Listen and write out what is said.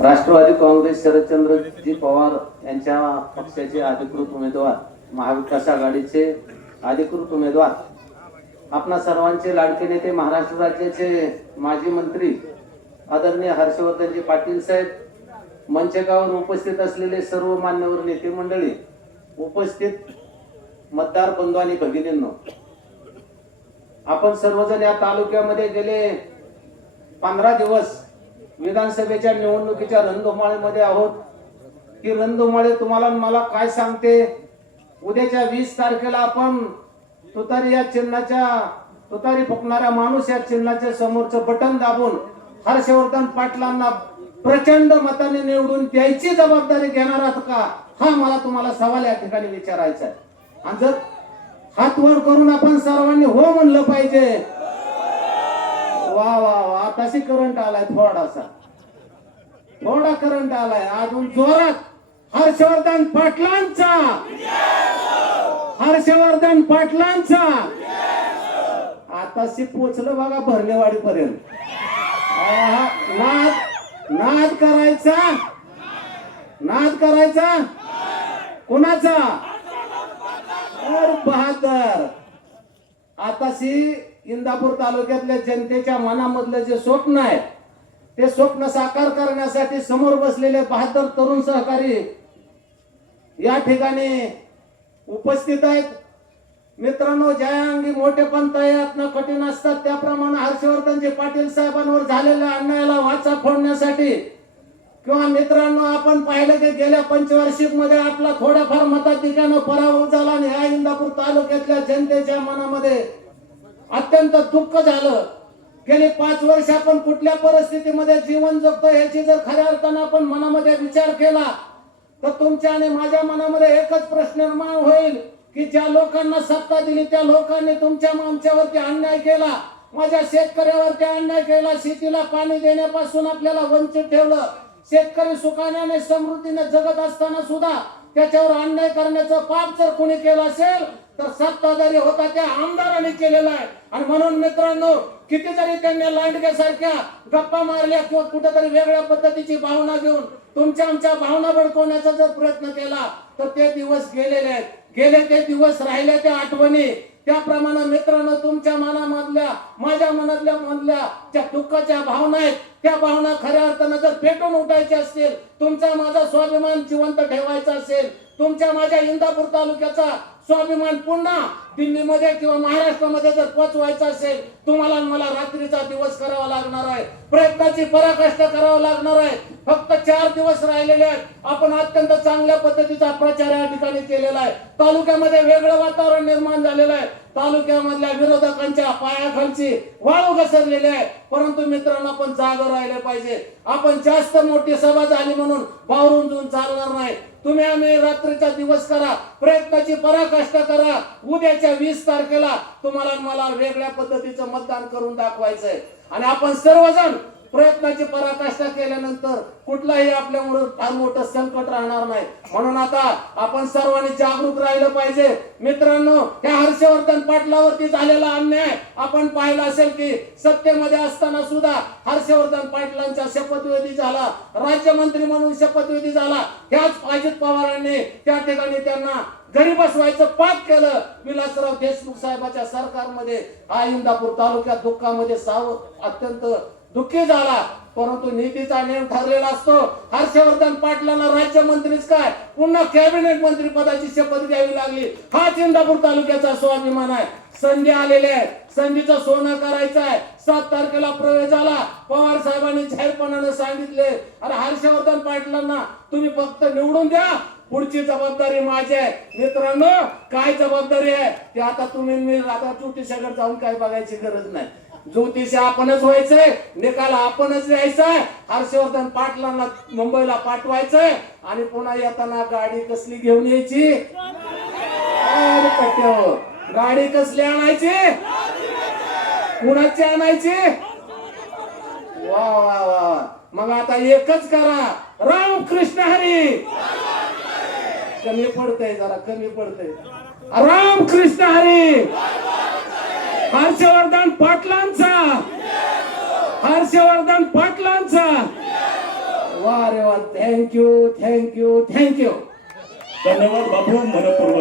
राष्ट्रवादी काँग्रेस शरदचंद्रजी पवार यांच्या पक्षाचे अधिकृत उमेदवार महाविकास आघाडीचे अधिकृत उमेदवार. आपणा सर्वांचे लाडके नेते महाराष्ट्र राज्याचे माजी मंत्री आदरणीय हर्षवर्धनजी पाटील साहेब मंचकावर उपस्थित असलेले सर्व मान्यवर नेते मंडळी उपस्थित मतदार बंधू आणि भगिनींनो आपण सर्वजण या तालुक्यामध्ये गेले पंधरा दिवस विधानसभेच्या निवडणुकीच्या रणधुमाळीमध्ये आहोत. की रणधुमाळी तुम्हाला मला काय सांगते? उद्याच्या वीस तारखेला आपण तुतारी या चिन्हाच्या तुतारी फुकणाऱ्या माणूस या चिन्हाच्या समोरचं बटन दाबून हर्षवर्धन पाटलांना प्रचंड मताने निवडून द्यायची जबाबदारी घेणार आहात का? हा मला तुम्हाला सवाल या ठिकाणी विचारायचा आहे. आणि जर हात वर करून आपण सर्वांनी हो म्हणलं पाहिजे वा वा वा. आताशी करंट आलाय थोडासा. थोडा करंट आलाय. अजून जोरात. हर्षवर्धन पाटलांचा. हर्षवर्धन पाटलांचा. आताशी पोचलं बघा भरलेवाडी पर्यंत नाद नाद करायचा. नाद करायचा. कुणाचा? बहादर. आताशी इंदापूर तालुक्यातल्या जनतेच्या मनामधलं जे स्वप्न आहे ते स्वप्न साकार करण्यासाठी समोर बसलेले बहादर तरुण सहकारी या ठिकाणी उपस्थित आहेत. मित्रांनो ज्या अंगी मोठेपण तयातनं कठीण असतात. त्याप्रमाणे हर्षवर्धनजी पाटील साहेबांवर झालेल्या अन्यायाला वाचा फोडण्यासाठी किंवा मित्रांनो आपण पाहिलं की गेल्या पंचवार्षिकमध्ये आपला थोड्याफार मताधिकानं पराभव झाला आणि ह्या इंदापूर तालुक्यातल्या जनतेच्या मनामध्ये अत्यंत दुःख झालं. गेले पाच वर्ष आपण कुठल्या परिस्थितीमध्ये जीवन जगतो ह्याची जर खऱ्या अर्थानं आपण मनामध्ये विचार केला तर तुमच्या आणि माझ्या मनामध्ये एकच प्रश्न निर्माण होईल की ज्या लोकांना सत्ता दिली त्या लोकांनी तुमच्या आमच्यावरती अन्याय केला माझ्या शेतकऱ्यावरती अन्याय केला शेतीला पाणी देण्यापासून आपल्याला वंचित ठेवलं शेतकरी सुखाने समृद्धीने जगत असताना सुद्धा त्याच्यावर अन्याय करण्याचं पाप जर कोणी केलं असेल तर सत्ताधारी होता त्या आमदारांनी केलेला आहे. आणि म्हणून मित्रांनो किती जरी त्यांनी लांडग्यासारख्या गप्पा मारल्या किंवा कुठेतरी वेगळ्या पद्धतीची भावना घेऊन तुमच्या आमच्या भावना भडकवण्याचा जर प्रयत्न केला तर ते दिवस गेलेले आहेत. गेले ते दिवस राहिले त्या आठवणी. त्याप्रमाणे मित्रांनो तुमच्या मनामधल्या माझ्या मनातल्या मधल्या ज्या दुःखाच्या भावना आहेत त्या भावना खऱ्या अर्थानं जर पेटून उठायच्या असतील तुमचा माझा स्वाभिमान जिवंत ठेवायचा असेल तुमच्या माझ्या इंदापूर तालुक्याचा स्वाभिमान पुन्हा दिल्लीमध्ये किंवा महाराष्ट्रामध्ये जर पोचवायचा असेल तुम्हाला मला रात्रीचा दिवस करावा लागणार आहे. प्रयत्नाची पराकाष्ठ करावा लागणार आहे. फक्त चार दिवस राहिलेले आहेत. आपण अत्यंत चांगल्या पद्धतीचा प्रचार या ठिकाणी केलेला आहे. तालुक्यामध्ये वेगळं वातावरण निर्माण झालेलं आहे. तालुक्यामधल्या विरोधकांच्या पायाखालची वाळू घसरलेली आहे. परंतु मित्रांनो आपण जागर राहिले पाहिजे. आपण जास्त मोठी सभा झाली म्हणून वावरून जाऊन चालणार नाही. तुम्ही आम्ही रात्रीचा दिवस करा प्रयत्नाची पराकाष्ठा करा. उद्याच्या वीस तारखेला तुम्हाला मला वेगळ्या पद्धतीचं मतदान करून दाखवायचंय. आणि आपण सर्वजण प्रयत्नाची पराकाष्ठा केल्यानंतर कुठलाही आपल्यामुळे फार मोठं संकट राहणार नाही. म्हणून आता आपण सर्वांनी जागरूक राहिलं पाहिजे. मित्रांनो ह्या हर्षवर्धन पाटलावरती झालेला अन्याय आपण पाहिला असेल की सत्तेमध्ये असताना सुद्धा हर्षवर्धन पाटलांचा शपथविधी झाला राज्यमंत्री म्हणून शपथविधी झाला. त्याच अजित पवारांनी त्या ठिकाणी त्यांना घरी बसवायचं पाप केलं. विलासराव देशमुख साहेबाच्या सरकारमध्ये हा इंदापूर तालुक्यात दुःखामध्ये साव अत्यंत दुःखी झाला. परंतु निधीचा नियम ठरलेला असतो. हर्षवर्धन पाटलांना राज्यमंत्रीच काय? पुन्हा कॅबिनेट मंत्री पदाची शपथ घ्यावी लागली. हाच इंदापूर तालुक्याचा स्वाभिमान आहे. संधी आलेली आहे संधीचं सोनं करायचं आहे. सात तारखेला प्रवेश झाला. पवार साहेबांनी जाहीरपणानं सांगितले. अरे हर्षवर्धन पाटलांना तुम्ही फक्त निवडून द्या. पुढची जबाबदारी माझी आहे. मित्रांनो काय जबाबदारी आहे? ते आता तुम्ही मी आता ज्योतिषाकडे जाऊन काय बघायची गरज नाही. ज्योतिष आपणच व्हायचंय निकाल आपणच द्यायचाय हर्षवर्धन पाटलांना मुंबईला पाठवायचंय आणि पुन्हा येताना गाडी कसली घेऊन यायची? अरे गाडी कसली आणायची? कुणाची आणायची? वा वा वा. मग आता एकच करा. राम कृष्ण हरी. कमी पडतंय जरा कमी पडतंय. राम कृष्ण हरी. हर्षवर्धन पाटलांचा. हर्षवर्धन पाटलांचा. वा रे वा. थँक्यू थँक्यू थँक्यू धन्यवाद बापू. मनपूर्वक